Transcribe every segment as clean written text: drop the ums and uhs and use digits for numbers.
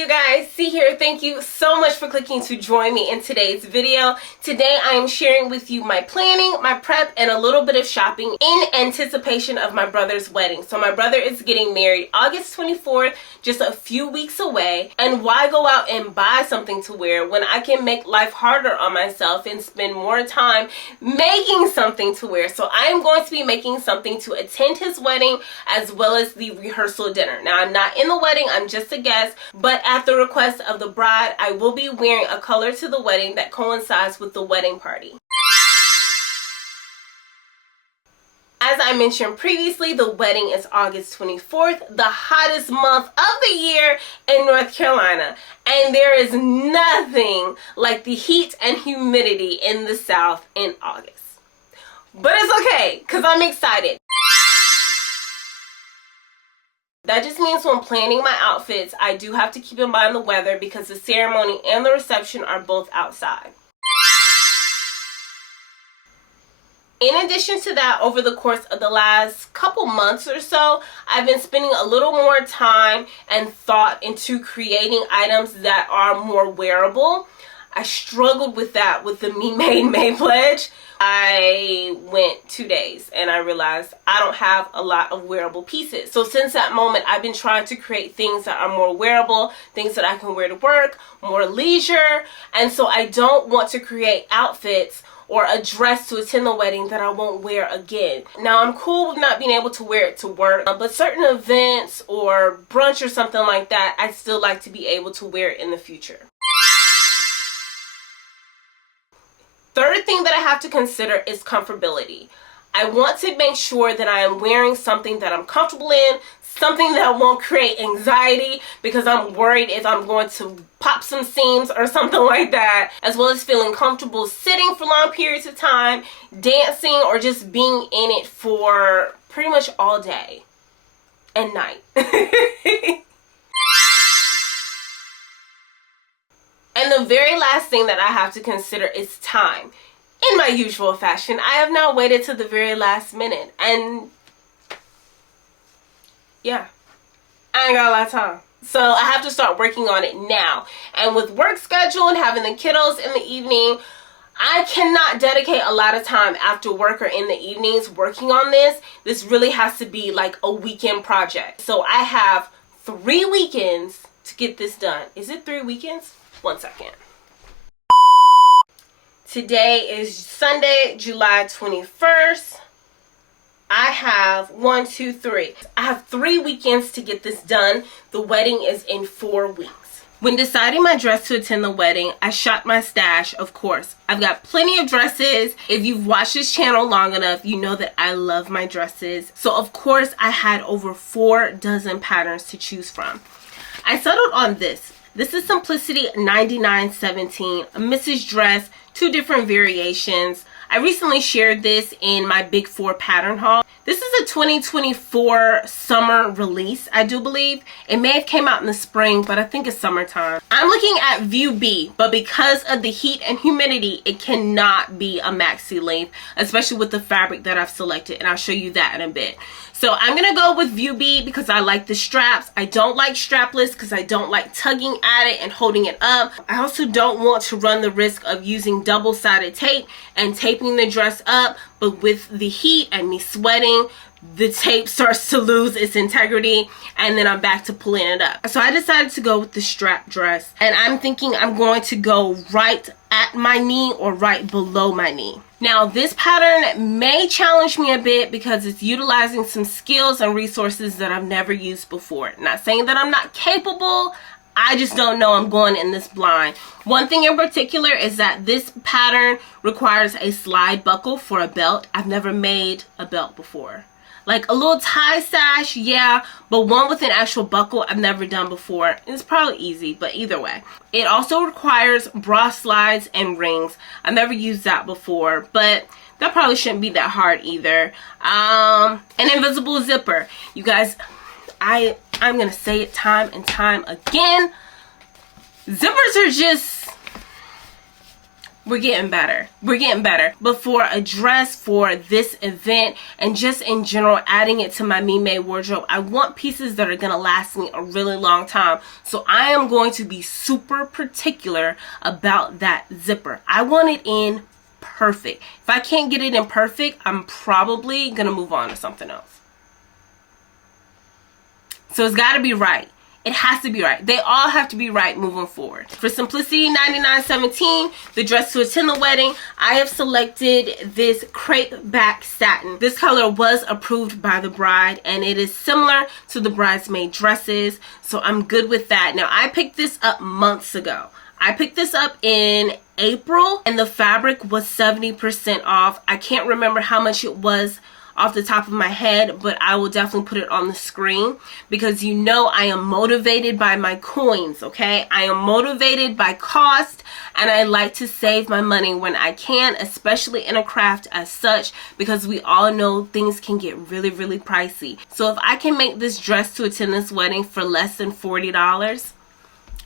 you guys, C here. Thank you so much for clicking to join me in today's video. Today I am sharing with you my planning, my prep, and a little bit of shopping in anticipation of my brother's wedding. So my brother is getting married August 24th, just a few weeks away. And why go out and buy something to wear when I can make life harder on myself and spend more time making something to wear? So I am going to be making something to attend his wedding as well as the rehearsal dinner. Now I'm not in the wedding, I'm just a guest, but at the request of the bride, I will be wearing a color to the wedding that coincides with the wedding party. As I mentioned previously, the wedding is August 24th, the hottest month of the year in North Carolina. And there is nothing like the heat and humidity in the South in August. But it's okay, because I'm excited. That just means when planning my outfits, I do have to keep in mind the weather because the ceremony and the reception are both outside. In addition to that, over the course of the last couple months or so, I've been spending a little more time and thought into creating items that are more wearable. I struggled with that with the Me Made May pledge. I went 2 days and I realized I don't have a lot of wearable pieces. So since that moment, I've been trying to create things that are more wearable, things that I can wear to work, more leisure. And so I don't want to create outfits or a dress to attend the wedding that I won't wear again. Now I'm cool with not being able to wear it to work, but certain events or brunch or something like that, I'd still like to be able to wear it in the future. Third thing that I have to consider is comfortability. I want to make sure that I am wearing something that I'm comfortable in, something that won't create anxiety because I'm worried if I'm going to pop some seams or something like that, as well as feeling comfortable sitting for long periods of time, dancing, or just being in it for pretty much all day and night. And the very last thing that I have to consider is time. In my usual fashion, I have now waited to the very last minute. And yeah, I ain't got a lot of time. So I have to start working on it now. And with work schedule and having the kiddos in the evening, I cannot dedicate a lot of time after work or in the evenings working on this. This really has to be like a weekend project. So I have 3 weekends to get this done. Is it 3 weekends? 1 second. Today is Sunday, July 21st. I have 1, 2, 3. I have 3 weekends to get this done. The wedding is in 4 weeks. When deciding my dress to attend the wedding, I shot my stash, of course. I've got plenty of dresses. If you've watched this channel long enough, you know that I love my dresses. So of course, I had over 4 dozen patterns to choose from. I settled on this. This is Simplicity 9917, a Mrs. dress, 2 different variations. I recently shared this in my Big 4 pattern haul. This is a 2024 summer release, I do believe. It may have came out in the spring, but I think it's summertime. I'm looking at view B, but because of the heat and humidity, it cannot be a maxi length, especially with the fabric that I've selected, and I'll show you that in a bit. So I'm gonna go with view B because I like the straps. I don't like strapless because I don't like tugging at it and holding it up. I also don't want to run the risk of using double-sided tape and taping the dress up, but with the heat and me sweating, the tape starts to lose its integrity and then I'm back to pulling it up. So I decided to go with the strap dress, and I'm thinking I'm going to go right at my knee or right below my knee. Now this pattern may challenge me a bit because it's utilizing some skills and resources that I've never used before. Not saying that I'm not capable, I just don't know. I'm going in this blind. One thing in particular is that this pattern requires a slide buckle for a belt. I've never made a belt before. Like a little tie sash, yeah, but one with an actual buckle I've never done before. It's probably easy, but either way. It also requires bra slides and rings. I've never used that before, but that probably shouldn't be that hard either. An invisible zipper. You guys, I'm gonna say it time and time again. Zippers are just We're getting better. We're getting better. But for a dress for this event and just in general adding it to my me-made wardrobe, I want pieces that are going to last me a really long time. So I am going to be super particular about that zipper. I want it in perfect. If I can't get it in perfect, I'm probably going to move on to something else. So it's got to be right. It has to be right. They all have to be right moving forward. For Simplicity 9917, the dress to attend the wedding, I have selected this crepe back satin. This color was approved by the bride and it is similar to the bridesmaid dresses, so I'm good with that. Now, I picked this up months ago. I picked this up in April and the fabric was 70% off. I can't remember how much it was off the top of my head, but I will definitely put it on the screen because you know I am motivated by my coins, okay? I am motivated by cost and I like to save my money when I can, especially in a craft as such, because we all know things can get really, really pricey. So if I can make this dress to attend this wedding for less than $40,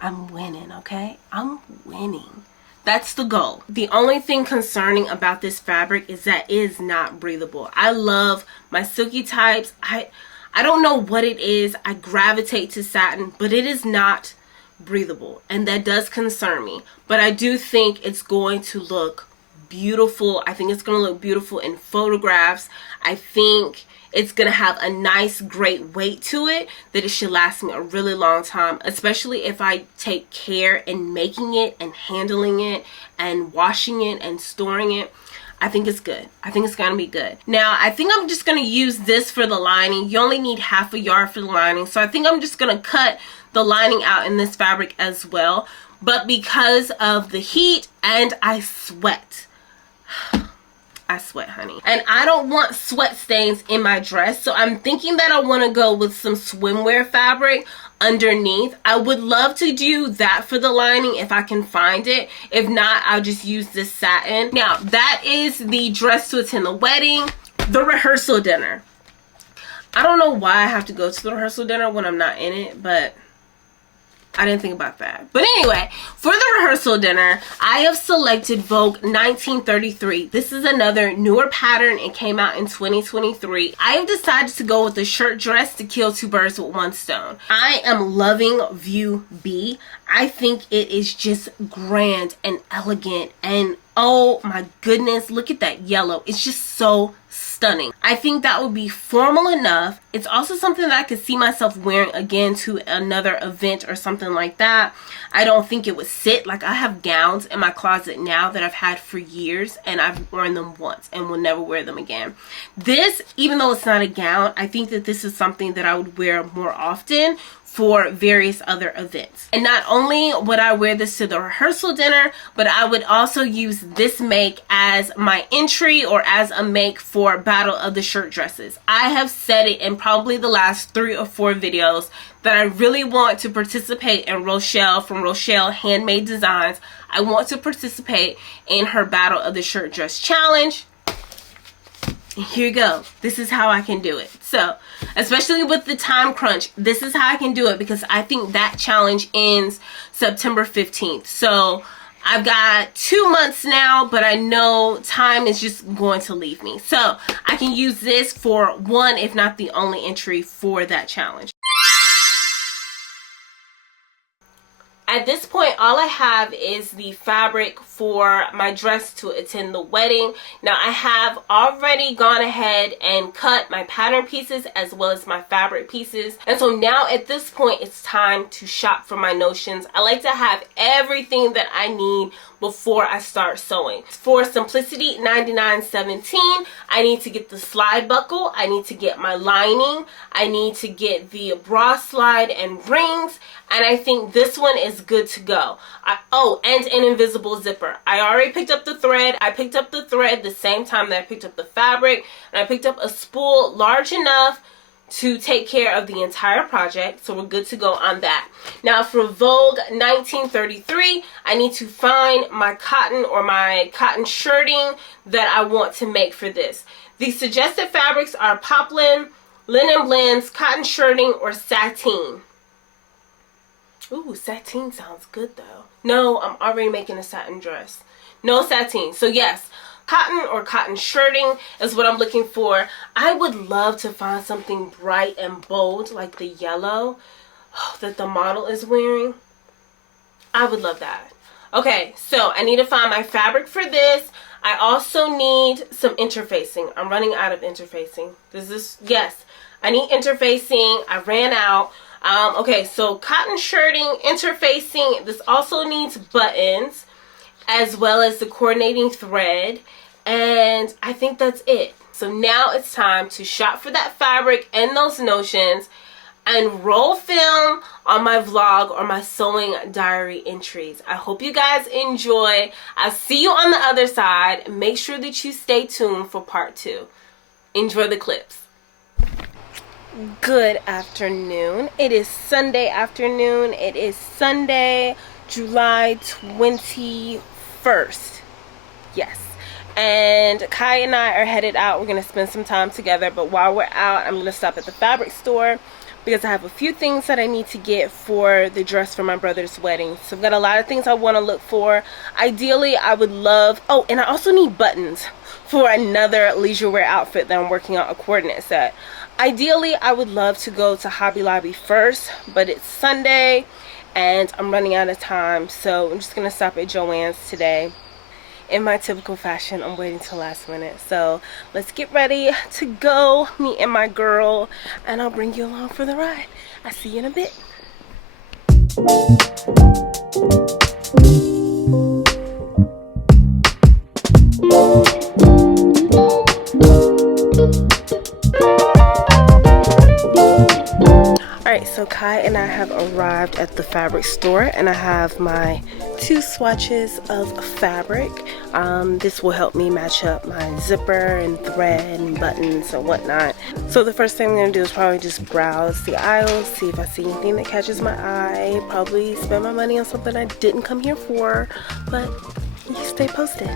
I'm winning, okay? I'm winning. That's the goal. The only thing concerning about this fabric is that it is not breathable. I love my silky types. I don't know what it is. I gravitate to satin, but it is not breathable. And that does concern me. But I do think it's going to look beautiful. I think it's going to look beautiful in photographs. I think it's going to have a nice, great weight to it that it should last me a really long time, especially if I take care in making it and handling it and washing it and storing it. I think it's good. I think it's going to be good. Now, I think I'm just going to use this for the lining. You only need half a yard for the lining. So I think I'm just going to cut the lining out in this fabric as well. But because of the heat and I sweat, honey, and I don't want sweat stains in my dress, so I'm thinking that I want to go with some swimwear fabric underneath. I would love to do that for the lining if I can find it. If not, I'll just use this satin. Now, that is the dress to attend the wedding. The rehearsal dinner. I don't know why I have to go to the rehearsal dinner when I'm not in it, but I didn't think about that. But anyway, for the rehearsal dinner, I have selected Vogue 1933. This is another newer pattern. It came out in 2023. I have decided to go with the shirt dress to kill two birds with one stone. I am loving View B. I think it is just grand and elegant, and oh my goodness, look at that yellow. It's just so stunning. I think that would be formal enough. It's also something that I could see myself wearing again to another event or something like that. I don't think it would sit. Like, I have gowns in my closet now that I've had for years and I've worn them once and will never wear them again. This, even though it's not a gown, I think that this is something that I would wear more often for various other events. And not only would I wear this to the rehearsal dinner, but I would also use this make as my entry or as a make for Battle of the Shirt Dresses. I have said it in probably the last 3 or 4 videos that I really want to participate in Rochelle from Rochelle Handmade Designs. I want to participate in her Battle of the Shirt Dress Challenge. And here you go. This is how I can do it. So, especially with the time crunch, this is how I can do it because I think that challenge ends September 15th. So, I've got 2 months now, but I know time is just going to leave me. So, I can use this for one, if not the only entry for that challenge. At this point, all I have is the fabric for my dress to attend the wedding. Now, I have already gone ahead and cut my pattern pieces as well as my fabric pieces. And so now at this point, it's time to shop for my notions. I like to have everything that I need before I start sewing. For Simplicity 9917, I need to get the slide buckle, I need to get my lining, I need to get the bra slide and rings, and I think this one is good to go. Oh, and an invisible zipper. I already picked up the thread. I picked up the thread the same time that I picked up the fabric, and I picked up a spool large enough to take care of the entire project, so we're good to go on that. Now for Vogue 1933, I need to find my cotton or my cotton shirting that I want to make for this. The suggested fabrics are poplin, linen blends, cotton shirting, or sateen. Ooh, sateen sounds good though. No, I'm already making a satin dress. No sateen. So yes, cotton or cotton shirting is what I'm looking for. I would love to find something bright and bold like the yellow that the model is wearing. I would love that. Okay, so I need to find my fabric for this. I also need some interfacing. I'm running out of interfacing. Yes, I need interfacing. I ran out. Okay, so cotton shirting, interfacing. This also needs buttons as well as the coordinating thread. And I think that's it. So now it's time to shop for that fabric and those notions and roll film on my vlog or my sewing diary entries. I hope you guys enjoy. I'll see you on the other side. Make sure that you stay tuned for part 2. Enjoy the clips. Good afternoon. It is Sunday afternoon. It is Sunday, July 21st. Yes. And Kai and I are headed out. We're going to spend some time together. But while we're out, I'm going to stop at the fabric store because I have a few things that I need to get for the dress for my brother's wedding. So I've got a lot of things I want to look for. Ideally, I would love... Oh, and I also need buttons for another leisure wear outfit that I'm working on a coordinate set. Ideally, I would love to go to Hobby Lobby first, but it's Sunday and I'm running out of time. So I'm just going to stop at Joann's today. In my typical fashion, I'm waiting till last minute. So let's get ready to go, me and my girl, and I'll bring you along for the ride. I'll see you in a bit. Alright, so Kai and I have arrived at the fabric store and I have my 2 swatches of fabric. This will help me match up my zipper and thread and buttons and whatnot. So the first thing I'm going to do is probably just browse the aisles, see if I see anything that catches my eye. Probably spend my money on something I didn't come here for, but you stay posted.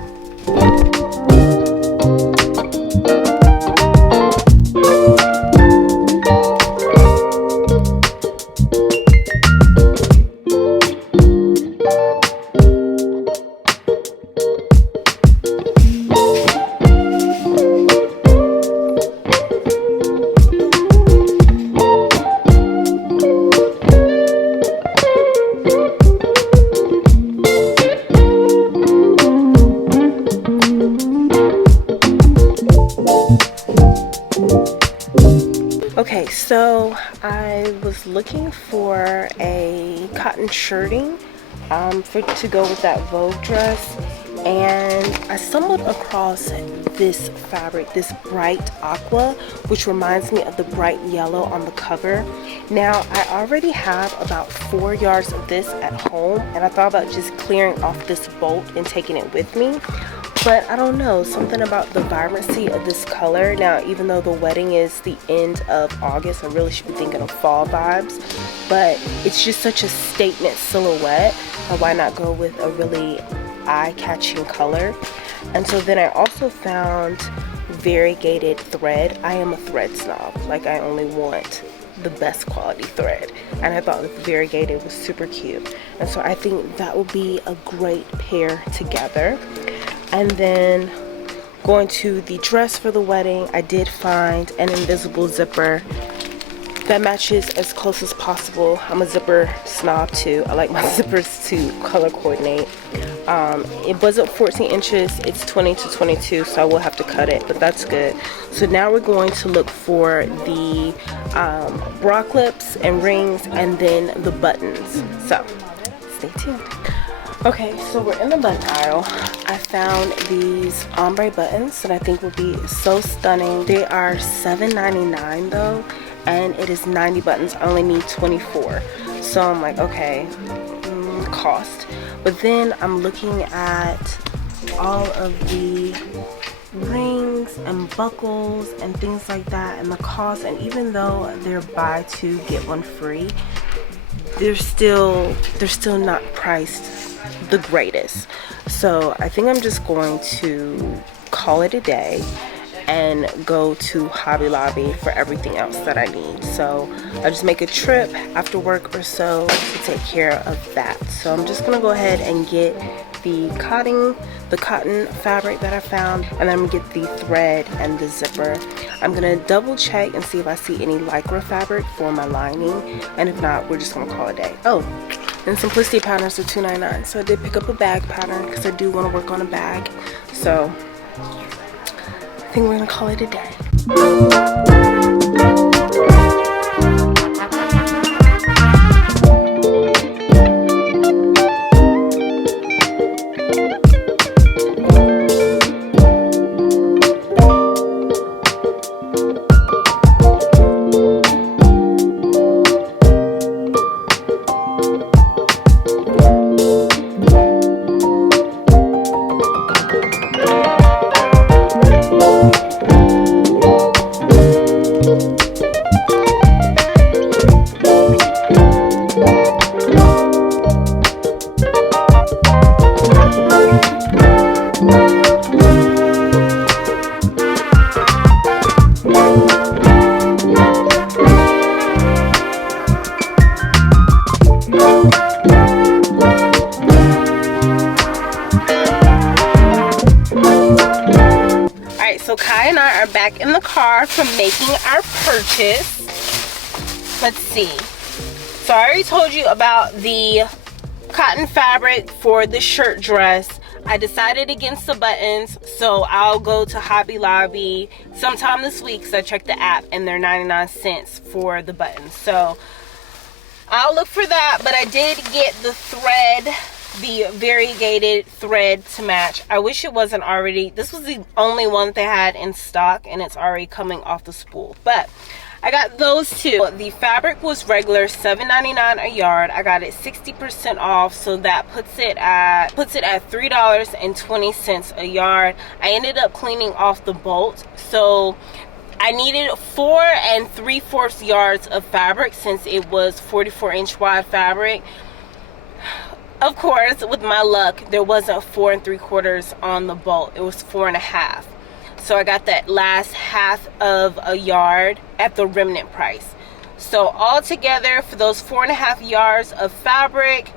Okay, so I was looking for a cotton shirting to go with that Vogue dress, and I stumbled across this fabric, this bright aqua, which reminds me of the bright yellow on the cover. Now, I already have about 4 yards of this at home, and I thought about just clearing off this bolt and taking it with me. But I don't know, something about the vibrancy of this color. Now, even though the wedding is the end of August, I really should be thinking of fall vibes. But it's just such a statement silhouette. Why not go with a really eye-catching color? And so then I also found variegated thread. I am a thread snob. Like, I only want the best quality thread. And I thought that the variegated was super cute. And so I think that would be a great pair together. And then going to the dress for the wedding, I did find an invisible zipper that matches as close as possible. I'm a zipper snob too. I like my zippers to color coordinate. It wasn't 14 inches, it's 20 to 22, so I will have to cut it, but that's good. So now we're going to look for the bra clips and rings and then the buttons. So stay tuned. Okay, so we're in the button aisle. I found these ombre buttons that I think will be so stunning. They are $7.99 though, and it is 90 buttons. I only need 24. So I'm like, okay, cost. But then I'm looking at all of the rings and buckles and things like that and the cost, and even though they're buy 2 get 1 free, they're still not priced the greatest. So I think I'm just going to call it a day and go to Hobby Lobby for everything else that I need. So I'll just make a trip after work or so to take care of that. So I'm just gonna go ahead and get the cotton fabric that I found, and then I'm gonna get the thread and the zipper. I'm gonna double check and see if I see any lycra fabric for my lining, and if not, we're just gonna call it a day. Oh, and Simplicity patterns are $2.99. So I did pick up a bag pattern because I do want to work on a bag. So I think we're gonna call it a day. Back in the car from making our purchase. Let's see. So I already told you about the cotton fabric for the shirt dress. I decided against the buttons, so I'll go to Hobby Lobby sometime this week because I checked the app and they're 99 cents for the buttons. So I'll look for that, but I did get the thread, the variegated thread to match. I wish it wasn't already, this was the only one that they had in stock and it's already coming off the spool, but I got those two. The fabric was regular $7.99 a yard. I got it 60% off, so that puts it at $3.20 a yard. I ended up cleaning off the bolt, so I needed 4 3/4 yards of fabric since it was 44-inch wide fabric. Of course, with my luck, there wasn't 4 3/4 on the bolt. It was 4.5. So I got that last half of a yard at the remnant price. So altogether, for those 4.5 yards of fabric,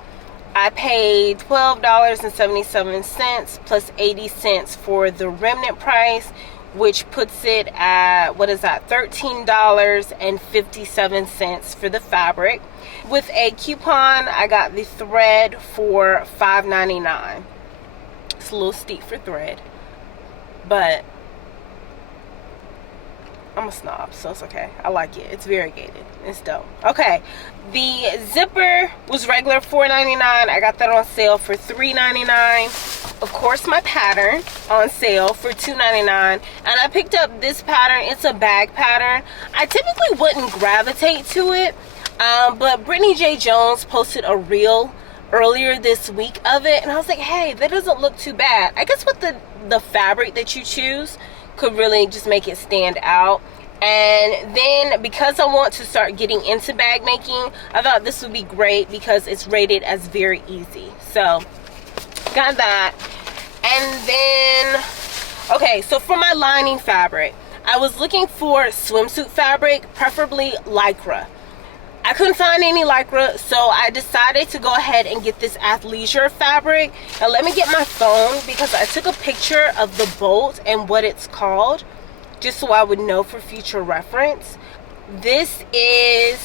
I paid $12.77 plus 80 cents for the remnant price, which puts it at, what is that, $13.57 for the fabric. With a coupon, I got the thread for $5.99. It's a little steep for thread, but I'm a snob, so it's okay. I like it. It's variegated. It's dope. Okay, the zipper was regular $4.99. I got that on sale for $3.99. Of course, my pattern on sale for $2.99, and I picked up this pattern. It's a bag pattern. I typically wouldn't gravitate to it, but Brittany J. Jones posted a reel earlier this week of it, and I was like, hey, that doesn't look too bad. I guess with the fabric that you choose could really just make it stand out. And then because I want to start getting into bag making, I thought this would be great because it's rated as very easy. So got that. And then, okay, so for my lining fabric, I was looking for swimsuit fabric, preferably lycra. I couldn't find any lycra, so I decided to go ahead and get this athleisure fabric. Now let me get my phone because I took a picture of the bolt and what it's called, just so I would know for future reference. This is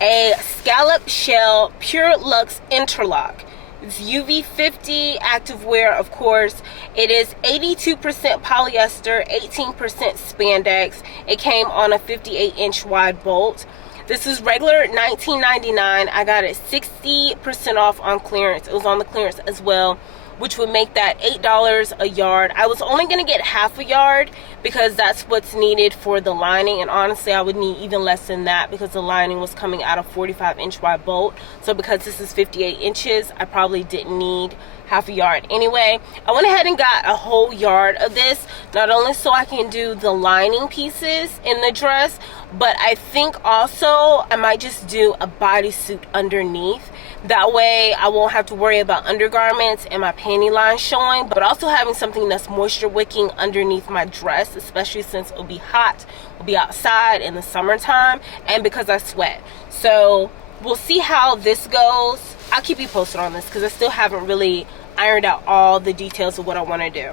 a scallop shell pure luxe interlock. It's UV 50 activewear, of course. It is 82% polyester, 18% spandex. It came on a 58-inch wide bolt. This is regular $19.99. I got it 60% off on clearance. It was on the clearance as well, which would make that $8 a yard. I was only going to get half a yard because that's what's needed for the lining, and honestly I would need even less than that because the lining was coming out of 45-inch wide bolt. So because this is 58 inches, I probably didn't need half a yard anyway. I went ahead and got a whole yard of this, not only so I can do the lining pieces in the dress, but I think also I might just do a bodysuit underneath. That way I won't have to worry about undergarments and my pants panty line showing, but also having something that's moisture wicking underneath my dress, especially since it'll be hot, we'll be outside in the summertime, and because I sweat. So we'll see how this goes. I'll keep you posted on this because I still haven't really ironed out all the details of what I want to do.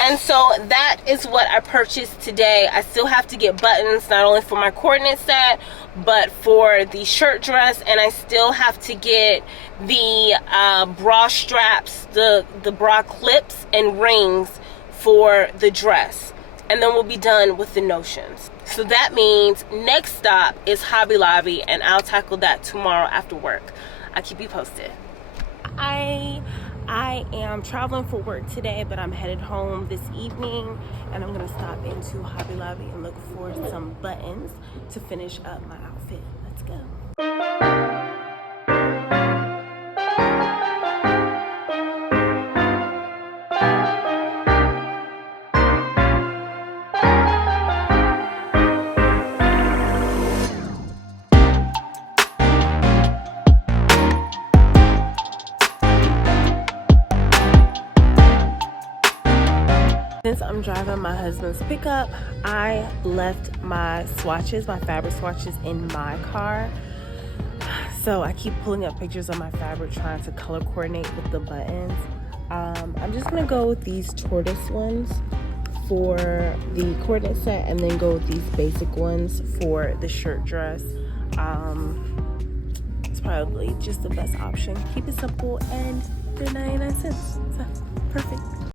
And so that is what I purchased today. I still have to get buttons, not only for my coordinate set, but for the shirt dress, and I still have to get the bra straps, the bra clips and rings for the dress, and then we'll be done with the notions. So that means next stop is Hobby Lobby, and I'll tackle that tomorrow after work. I'll keep you posted. I am traveling for work today, but I'm headed home this evening, and I'm gonna stop into Hobby Lobby and look for some buttons to finish up my outfit. Let's go. Since I'm driving my husband's pickup, I left my swatches, my fabric swatches, in my car. So I keep pulling up pictures of my fabric, trying to color coordinate with the buttons. I'm just gonna go with these tortoise ones for the coordinate set, and then go with these basic ones for the shirt dress. It's probably just the best option. Keep it simple, and they're 99 cents. So perfect.